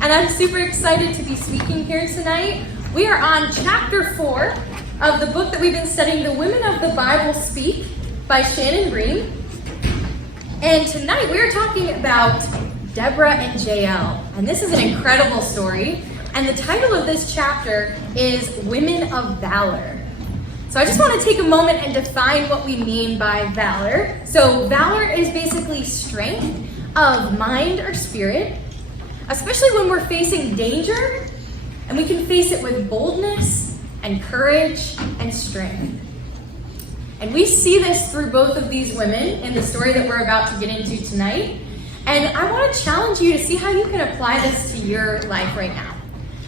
and I'm super excited to be speaking here tonight. We are on chapter 4 of the book that we've been studying, The Women of the Bible Speak by Shannon Green. And tonight we are talking about Deborah and Jael, and this is an incredible story, and the title of this chapter is Women of Valor. So I just want to take a moment and define what we mean by valor. So valor is basically strength of mind or spirit, especially when we're facing danger, and we can face it with boldness and courage and strength. And we see this through both of these women in the story that we're about to get into tonight. And I want to challenge you to see how you can apply this to your life right now.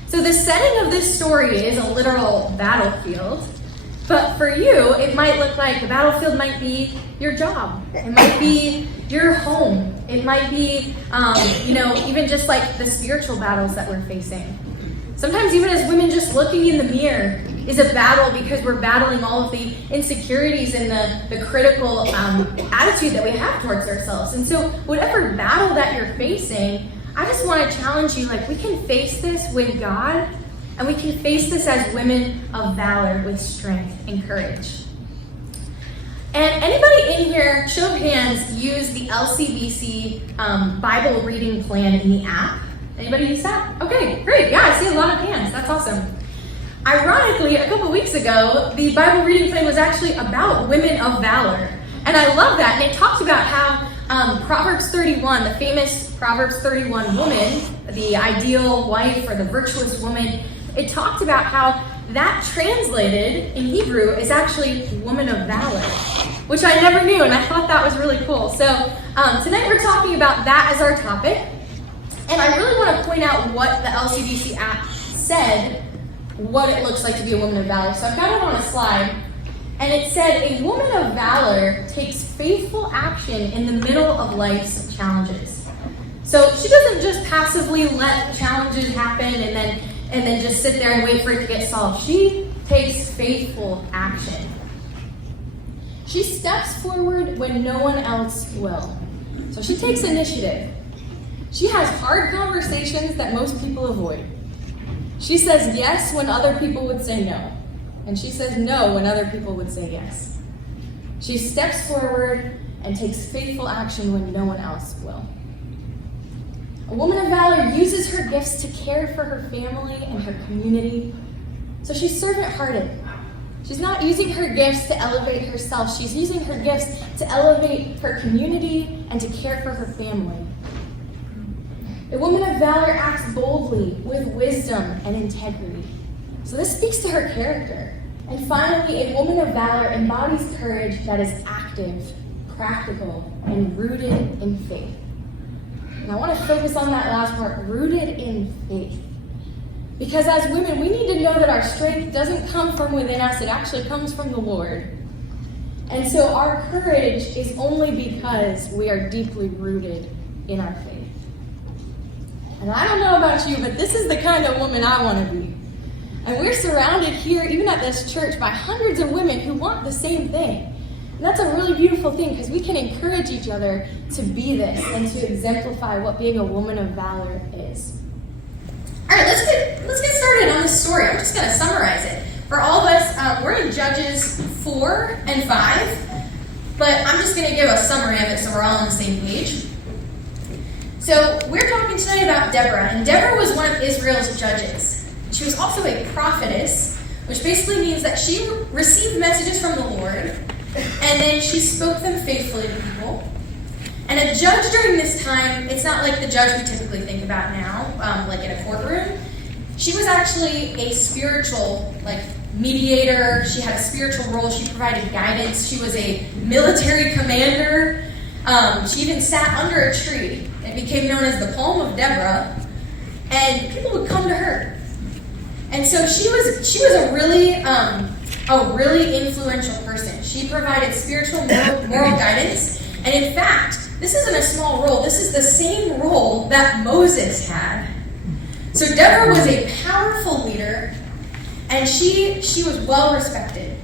So the setting of this story is a literal battlefield. But for you, it might look like the battlefield might be your job. It might be your home. It might be, even just like the spiritual battles that we're facing. Sometimes even as women, just looking in the mirror is a battle because we're battling all of the insecurities and the critical attitude that we have towards ourselves. And so whatever battle that you're facing, I just want to challenge you, we can face this with God. And we can face this as women of valor with strength and courage. And anybody in here, show of hands, use the LCBC Bible reading plan in the app? Anybody use that? Okay, great. Yeah, I see a lot of hands. That's awesome. Ironically, a couple weeks ago, the Bible reading plan was actually about women of valor. And I love that. And it talked about how Proverbs 31, the famous Proverbs 31 woman, the ideal wife or the virtuous woman, it talked about how that translated in Hebrew is actually woman of valor, which I never knew, and I thought that was really cool. So tonight we're talking about that as our topic, and I really want to point out what the LCBC app said, what it looks like to be a woman of valor. So I've got it on a slide, and it said, a woman of valor takes faithful action in the middle of life's challenges. So she doesn't just passively let challenges happen and then just sit there and wait for it to get solved. She takes faithful action. She steps forward when no one else will. So she takes initiative. She has hard conversations that most people avoid. She says yes when other people would say no. And she says no when other people would say yes. She steps forward and takes faithful action when no one else will. A woman of valor uses her gifts to care for her family and her community. So she's servant-hearted. She's not using her gifts to elevate herself. She's using her gifts to elevate her community and to care for her family. A woman of valor acts boldly with wisdom and integrity. So this speaks to her character. And finally, a woman of valor embodies courage that is active, practical, and rooted in faith. And I want to focus on that last part, rooted in faith. Because as women, we need to know that our strength doesn't come from within us, it actually comes from the Lord. And so our courage is only because we are deeply rooted in our faith. And I don't know about you, but this is the kind of woman I want to be. And we're surrounded here, even at this church, by hundreds of women who want the same thing. And that's a really beautiful thing because we can encourage each other to be this and to exemplify what being a woman of valor is. All right, let's get started on this story. I'm just going to summarize it. For all of us, we're in Judges 4 and 5, but I'm just going to give a summary of it so we're all on the same page. So we're talking tonight about Deborah, and Deborah was one of Israel's judges. She was also a prophetess, which basically means that she received messages from the Lord, and then she spoke them faithfully to people. And a judge during this time, it's not like the judge we typically think about now, like in a courtroom. She was actually a spiritual, mediator. She had a spiritual role. She provided guidance. She was a military commander. She even sat under a tree. It became known as the Palm of Deborah. And people would come to her. And so she was a really influential person. She provided spiritual, moral guidance. And in fact, this isn't a small role. This is the same role that Moses had. So Deborah was a powerful leader, and she was well respected.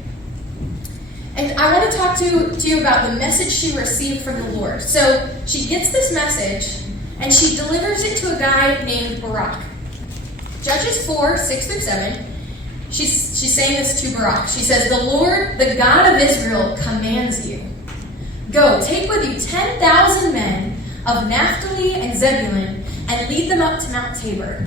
And I want to talk to you about the message she received from the Lord. So she gets this message and she delivers it to a guy named Barak. Judges 4:6-7, she's saying this to Barak. She says, "The Lord, the God of Israel, commands you. Go, take with you 10,000 men of Naphtali and Zebulun, and lead them up to Mount Tabor.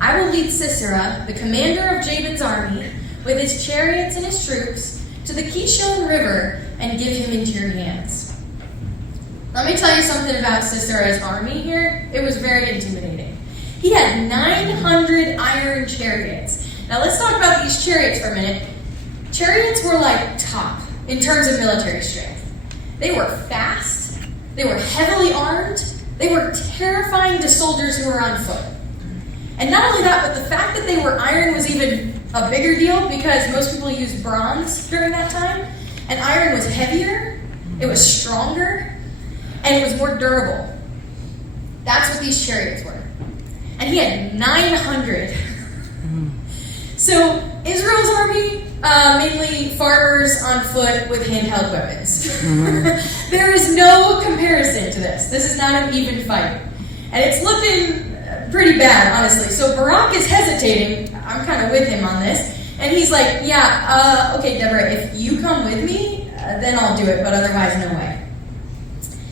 I will lead Sisera, the commander of Jabin's army, with his chariots and his troops, to the Kishon River, and give him into your hands." Let me tell you something about Sisera's army here. It was very intimidating. He had 900 iron chariots. Now let's talk about these chariots for a minute. Chariots were like top in terms of military strength. They were fast. They were heavily armed. They were terrifying to soldiers who were on foot. And not only that, but the fact that they were iron was even a bigger deal because most people used bronze during that time. And iron was heavier, it was stronger, and it was more durable. That's what these chariots were. And he had 900. So Israel's army, mainly farmers on foot with handheld weapons. There is no comparison to this. This is not an even fight. And it's looking pretty bad, honestly. So Barak is hesitating. I'm kind of with him on this. And he's like, yeah, okay, Deborah, if you come with me, then I'll do it, but otherwise, no way.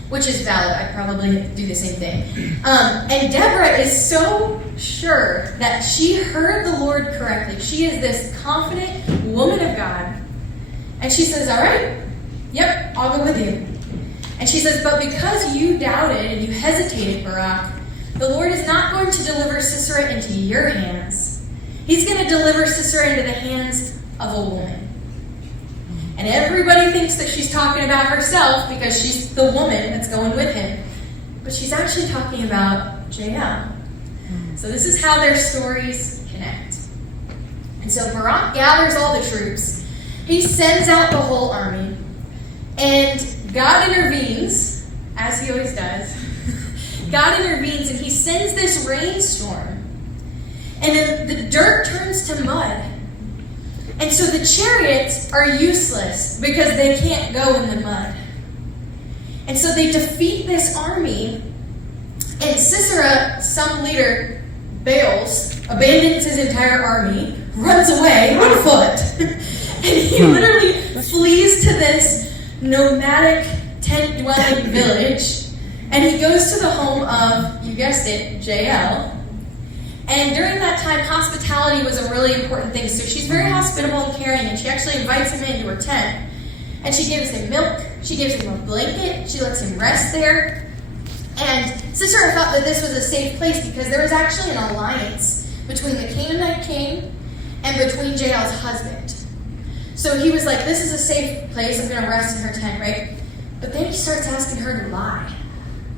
Which is valid. I'd probably do the same thing. And Deborah is so sure that she heard the Lord correctly. She is this confident woman of God. And she says, all right, yep, I'll go with you. And she says, but because you doubted and you hesitated, Barak, the Lord is not going to deliver Sisera into your hands. He's going to deliver Sisera into the hands of a woman. And everybody thinks that she's talking about herself because she's the woman that's going with him. But she's actually talking about Jael. So this is how their stories connect. And so Barak gathers all the troops. He sends out the whole army. And God intervenes, as he always does. God intervenes and he sends this rainstorm. And then the dirt turns to mud. And so the chariots are useless because they can't go in the mud. And so they defeat this army. And Sisera, some leader, bails, abandons his entire army, runs away on foot. And he literally flees to this nomadic tent-dwelling village. And he goes to the home of, you guessed it, Jael. And during that time, hospitality was a really important thing. So she's very hospitable and caring, and she actually invites him into her tent. And she gives him milk, she gives him a blanket, she lets him rest there. And Sisera thought that this was a safe place because there was actually an alliance between the Canaanite king and between Jael's husband. So he was like, this is a safe place, I'm going to rest in her tent, right? But then he starts asking her to lie.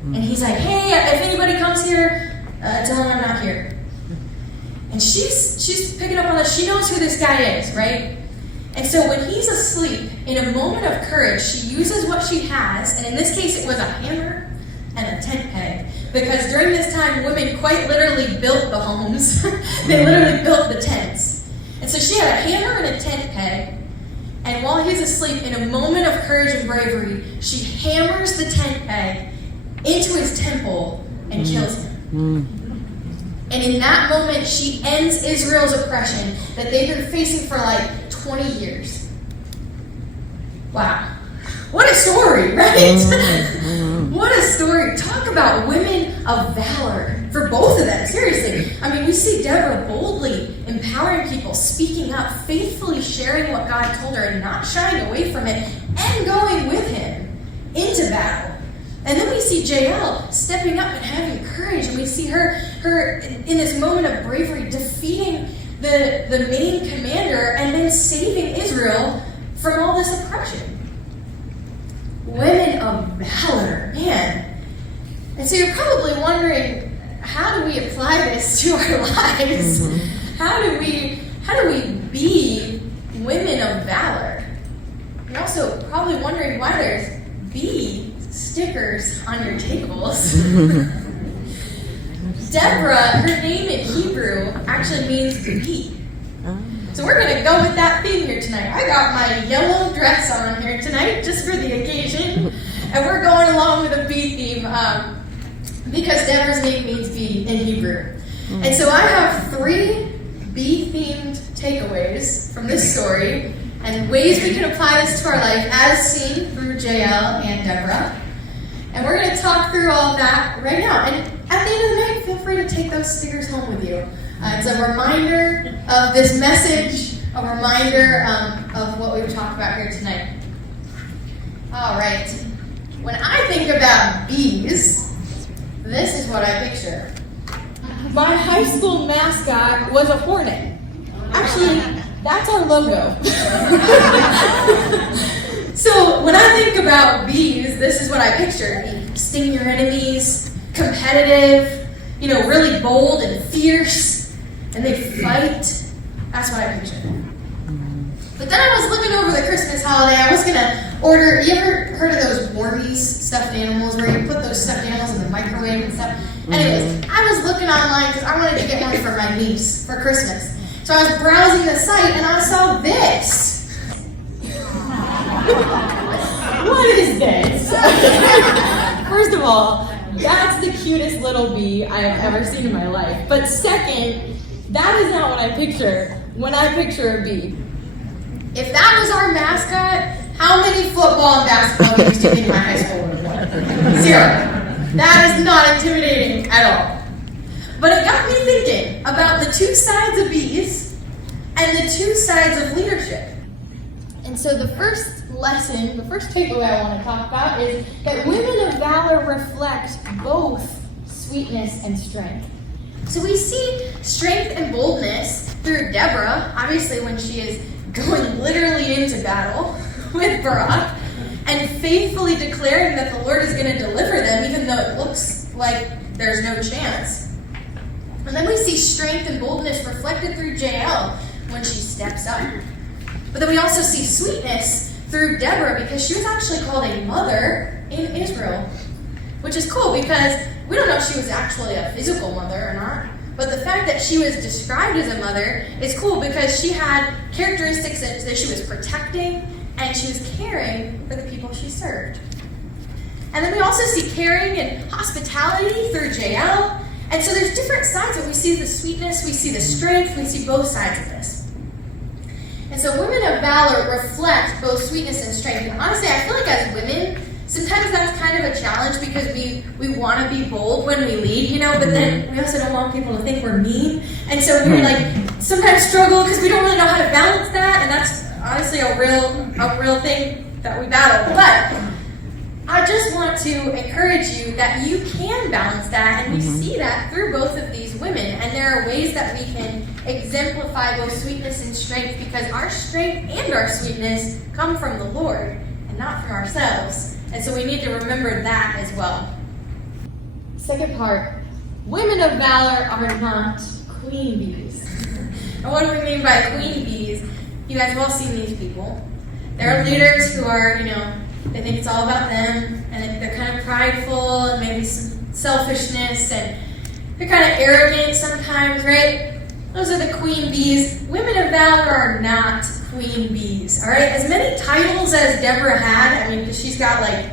And he's like, hey, if anybody comes here, tell them I'm not here. And she's picking up on this. She knows who this guy is, right? And so when he's asleep, in a moment of courage, she uses what she has, and in this case it was a hammer and a tent peg. Because during this time, women quite literally built the homes. They literally built the tents. And so she had a hammer and a tent peg, and while he's asleep, in a moment of courage and bravery, she hammers the tent peg into his temple and kills him. And in that moment, she ends Israel's oppression that they've been facing for like 20 years. Wow. What a story, right? What a story. Talk about women of valor for both of them. Seriously. I mean, we see Deborah boldly empowering people, speaking up, faithfully sharing what God told her and not shying away from it and going with him into battle. And then we see Jael stepping up and having courage, and we see her in this moment of bravery defeating the main commander and then saving Israel from all this oppression. Women of valor, man. And so you're probably wondering, how do we apply this to our lives? How do we be women of valor? You're also probably wondering why there's B stickers on your tables. Deborah, her name in Hebrew actually means bee. So we're going to go with that theme here tonight. I got my yellow dress on here tonight just for the occasion. And we're going along with a bee theme because Deborah's name means bee in Hebrew. And so I have 3 bee-themed takeaways from this story and ways we can apply this to our life as seen through Jael and Deborah. And we're going to talk through all of that right now. And at the end of the night, feel free to take those stickers home with you. It's a reminder of this message, a reminder of what we've talked about here tonight. All right. When I think about bees, this is what I picture. My high school mascot was a hornet. Actually, that's our logo. So when I think about bees, this is what I picture. They sting your enemies, competitive, really bold and fierce, and they fight. That's what I picture. But then I was looking over the Christmas holiday. I was going to order, you ever heard of those Warmies stuffed animals where you put those stuffed animals in the microwave and stuff? Anyways, I was looking online because I wanted to get one for my niece for Christmas. So I was browsing the site and I saw this. What is this? First of all, that's the cutest little bee I have ever seen in my life. But second, that is not what I picture when I picture a bee. If that was our mascot, how many football and basketball games do you think my high school would have won? 0. That is not intimidating at all. But it got me thinking about the 2 sides of bees and the 2 sides of leadership. And so the first lesson, the first takeaway I want to talk about is that women of valor reflect both sweetness and strength. So we see strength and boldness through Deborah, obviously when she is going literally into battle with Barak and faithfully declaring that the Lord is going to deliver them even though it looks like there's no chance. And then we see strength and boldness reflected through Jael when she steps up. But then we also see sweetness through Deborah because she was actually called a mother in Israel, which is cool because we don't know if she was actually a physical mother or not. But the fact that she was described as a mother is cool because she had characteristics that she was protecting and she was caring for the people she served. And then we also see caring and hospitality through Jael. And so there's different sides of it. We see the sweetness, we see the strength, we see both sides of this. And so women of valor reflect both sweetness and strength. And honestly, I feel like as women, sometimes that's kind of a challenge because we want to be bold when we lead, but then we also don't want people to think we're mean. And so we sometimes struggle because we don't really know how to balance that. And that's honestly a real thing that we battle. But I just want to encourage you that you can balance that, and we see that through both of these women. And there are ways that we can exemplify both sweetness and strength because our strength and our sweetness come from the Lord and not from ourselves. And so we need to remember that as well. Second part, women of valor are not queen bees. And what do we mean by queen bees? You guys have all seen these people. There are leaders who are, they think it's all about them, and they're kind of prideful, and maybe some selfishness, and they're kind of arrogant sometimes, right? Those are the queen bees. Women of valor are not queen bees, all right? As many titles as Deborah had, because she's got like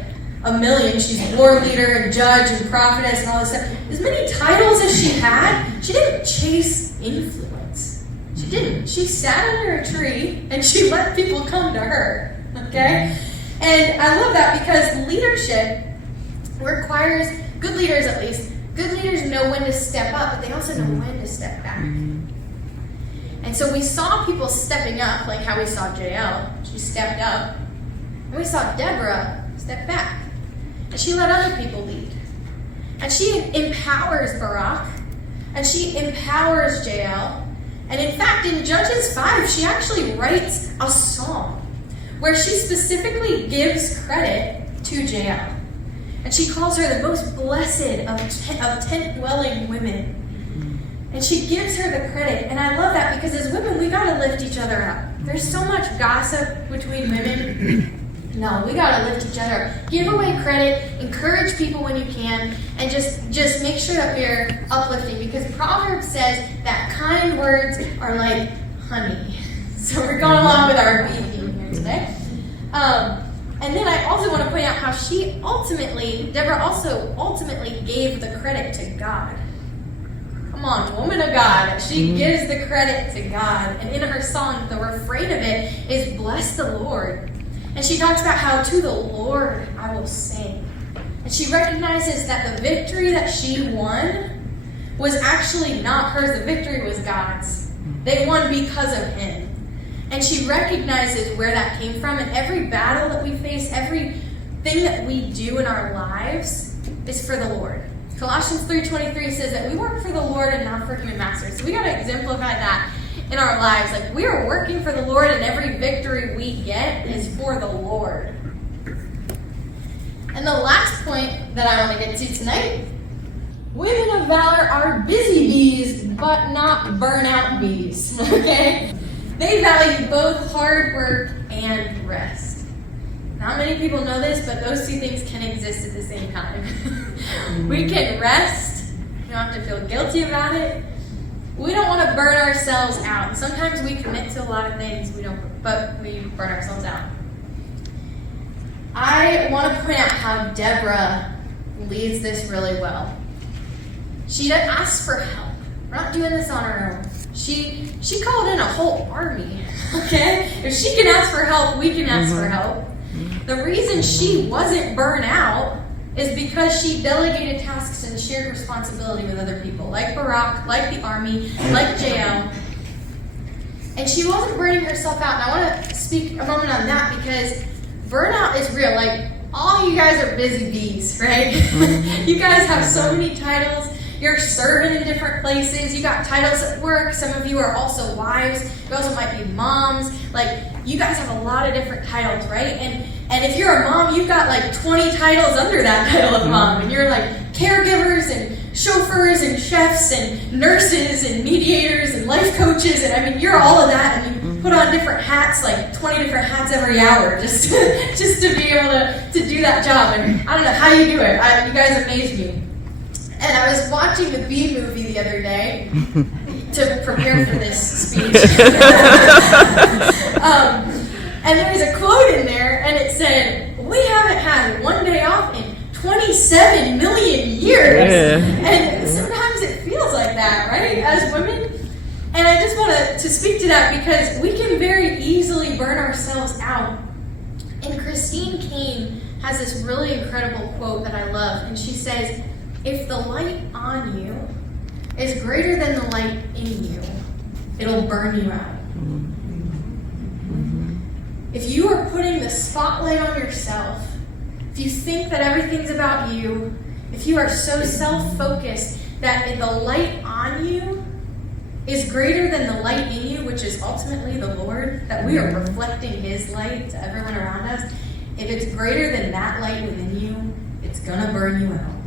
a million. She's war leader and judge and prophetess and all this stuff. As many titles as she had, she didn't chase influence. She didn't. She sat under a tree, and she let people come to her, okay? And I love that because leadership requires, good leaders at least, good leaders know when to step up, but they also know when to step back. And so we saw people stepping up, like how we saw Jael. She stepped up. And we saw Deborah step back. And she let other people lead. And she empowers Barak. And she empowers Jael. And in fact, in Judges 5, she actually writes a song where she specifically gives credit to Jael. And she calls her the most blessed of tent-dwelling women. And she gives her the credit. And I love that because as women, we got to lift each other up. There's so much gossip between women. No, we got to lift each other up. Give away credit, encourage people when you can, and just make sure that we're uplifting. Because Proverbs says that kind words are like honey. So we're going along with our B theme here today. And then I also want to point out how Deborah also ultimately gave the credit to God. Come on, woman of God. She gives the credit to God. And in her song, the refrain of it is, bless the Lord. And she talks about how to the Lord I will sing. And she recognizes that the victory that she won was actually not hers. The victory was God's. They won because of him. And she recognizes where that came from. And every battle that we face, everything that we do in our lives is for the Lord. Colossians 3:23 says that we work for the Lord and not for human masters. So we got to exemplify that in our lives. Like, we are working for the Lord, and every victory we get is for the Lord. And the last point that I want to get to tonight, women of valor are busy bees, but not burnout bees. Okay? They value both hard work and rest. Not many people know this, but those two things can exist at the same time. We can rest. You don't have to feel guilty about it. We don't want to burn ourselves out. Sometimes we commit to a lot of things, but we burn ourselves out. I want to point out how Deborah leads this really well. She asks for help. We're not doing this on our own. She called in a whole army, okay? If she can ask for help, we can ask for help. The reason she wasn't burnt out is because she delegated tasks and shared responsibility with other people, like Barak, like the army, like Jael. And she wasn't burning herself out. And I want to speak a moment on that because burnout is real. Like, all you guys are busy bees, right? You guys have so many titles. You're serving in different places. You got titles at work. Some of you are also wives. You also might be moms. Like, you guys have a lot of different titles, right? And if you're a mom, you've got like 20 titles under that title of mom. And you're like caregivers and chauffeurs and chefs and nurses and mediators and life coaches. And I mean, you're all of that. And you put on different hats, like 20 different hats every hour just to be able to do that job. And I don't know how you do it. You guys amaze me. And I was watching the Bee movie the other day to prepare for this speech. And there was a quote in there, and it said, "We haven't had one day off in 27 million years." Yeah. And sometimes it feels like that, right, as women? And I just want to speak to that because we can very easily burn ourselves out. And Christine Kane has this really incredible quote that I love, and she says, "If the light on you is greater than the light in you, it'll burn you out." If you are putting the spotlight on yourself, if you think that everything's about you, if you are so self-focused that the light on you is greater than the light in you, which is ultimately the Lord, that we are reflecting his light to everyone around us, if it's greater than that light within you, it's going to burn you out.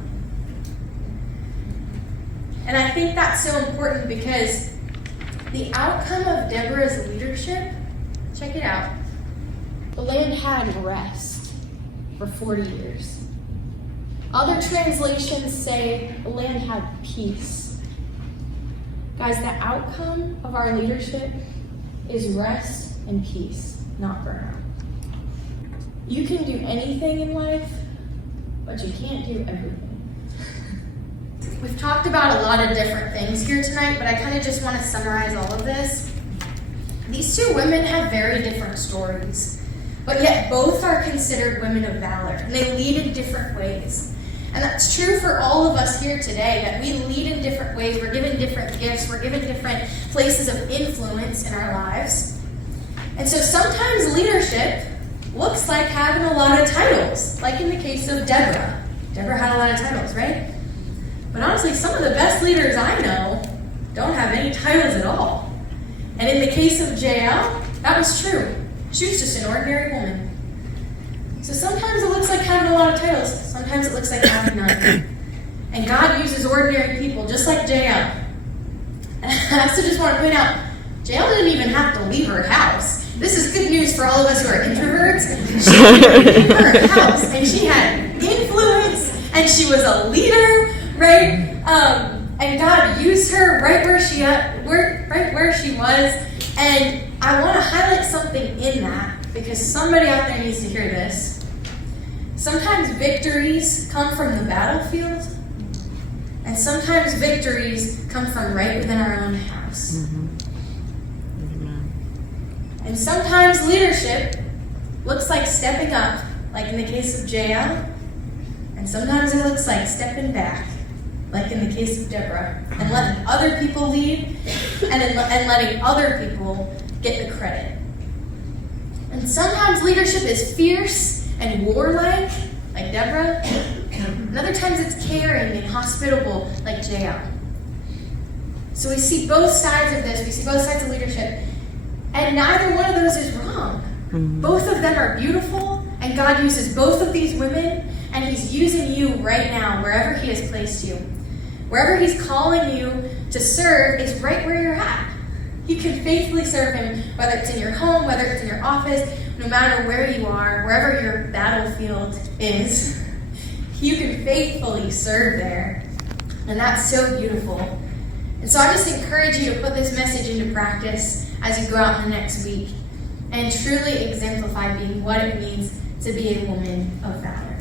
And I think that's so important because the outcome of Deborah's leadership, check it out. The land had rest for 40 years. Other translations say the land had peace. Guys, the outcome of our leadership is rest and peace, not burnout. You can do anything in life, but you can't do everything. We've talked about a lot of different things here tonight, but I kind of just want to summarize all of this. These two women have very different stories, but yet both are considered women of valor, and they lead in different ways. And that's true for all of us here today, that we lead in different ways. We're given different gifts. We're given different places of influence in our lives. And so sometimes leadership looks like having a lot of titles, like in the case of Deborah. Deborah had a lot of titles, right? But honestly, some of the best leaders I know don't have any titles at all. And in the case of Jael, that was true. She was just an ordinary woman. So sometimes it looks like having a lot of titles. Sometimes it looks like having none. And God uses ordinary people, just like Jael. And I also just want to point out, Jael didn't even have to leave her house. This is good news for all of us who are introverts. She didn't leave her house, and she had influence, and she was a leader, right? And God used her right where she was. And I want to highlight something in that, because somebody out there needs to hear this. Sometimes victories come from the battlefield, and sometimes victories come from right within our own house. And sometimes leadership looks like stepping up, like in the case of Jael, and sometimes it looks like stepping back, like in the case of Deborah, and letting other people lead, and letting other people get the credit. And sometimes leadership is fierce and warlike, like Deborah, and other times it's caring and hospitable, like Jael. So we see both sides of this, we see both sides of leadership, and neither one of those is wrong. Both of them are beautiful, and God uses both of these women, and He's using you right now, wherever He has placed you. Wherever He's calling you to serve is right where you're at. You can faithfully serve Him, whether it's in your home, whether it's in your office, no matter where you are, wherever your battlefield is, you can faithfully serve there. And that's so beautiful. And so I just encourage you to put this message into practice as you go out in the next week and truly exemplify being what it means to be a woman of valor.